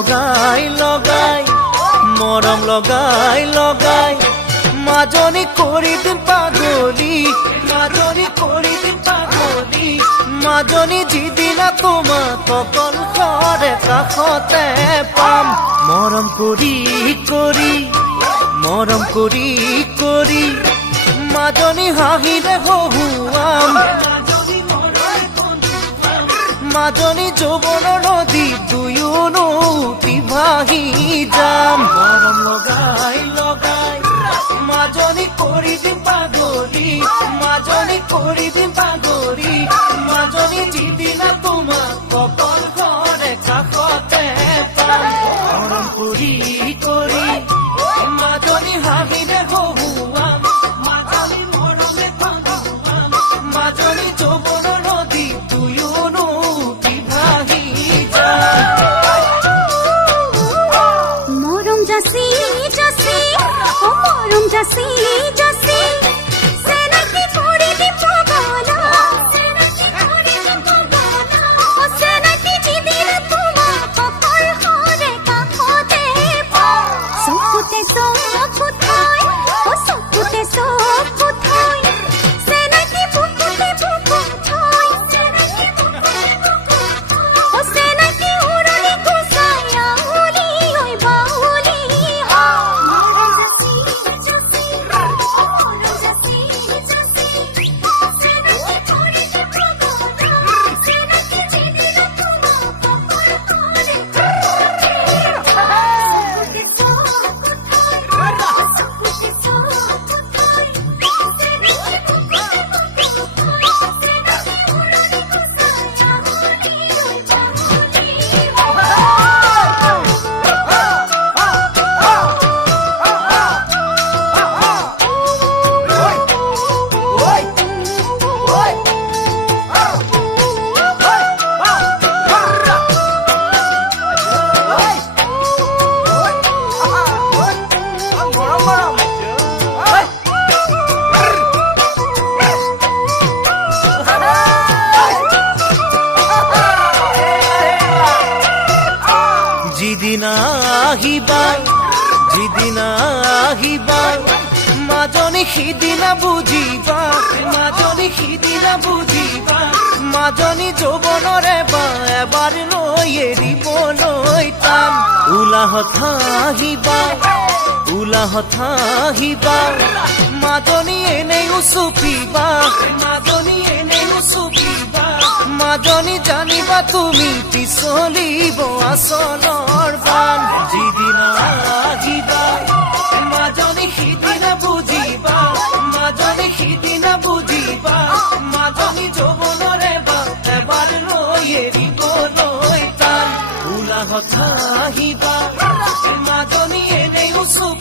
লগাই লগাই মৰম লগাই লগাই মাজনী কৰি দিম পাগলী মাজনী কৰি দিম পাগলী মাজনী যিদিনা তোমাক অকল ঘৰে কাষতে পাম মৰম কৰি কৰি মৰম কৰি কৰি মাজনী হাঁহিৰে হহুৱাম মাজনী যৌৱনৰ নদী দুয়োনো ভাহি যাম মৰম লগাই লগাই মাজনী কৰি দিম পাগলী মাজনী কৰি দিম পাগলী মাজনী যিদিনা তোমাক অকল ঘৰে কাষতে পাম মৰম কৰি কৰি মাজনী হাঁহিৰে হহুৱাম মাজনী মৰমে হহুৱাম মাজনী যৌৱনৰ নদী দুয়োনো ভাহি যাম Jasi, Jasi, oh morum Jasi, Jasi. Senaki puri di pagala, senaki puri di pagala. Oh senaki jidira tuma pakal khore ka khote pa. Sokute sokuthai, oh sokute sokuthai. Senaki bukute bukuthai, senaki bukute bukuthai. Oh senaki urali kusaya uli oi ba. যিদিনা আহিবা মাজনী সিদিনা বুজিবা মাজনী সিদিনা বুজিবা মাজনী যৌৱনৰে বা এবাৰ লৈ এৰিবলৈ টান উলাহত হাঁহিবা মাজনী এনেই উচুপিবা মাজনী এনেই উচুপিবা মাজনী জানিবা তুমি পিছলিব আচলৰ বান যিদিনা আহিবা মাজনী সিদিনা বুজিবা মাজনী সিদিনা বুজিবা মাজনী যৌৱনৰে বা এবাৰ লৈ এৰিবলৈ টান উলাহত হাঁহিবা মাজনী এনেই উচুপিবা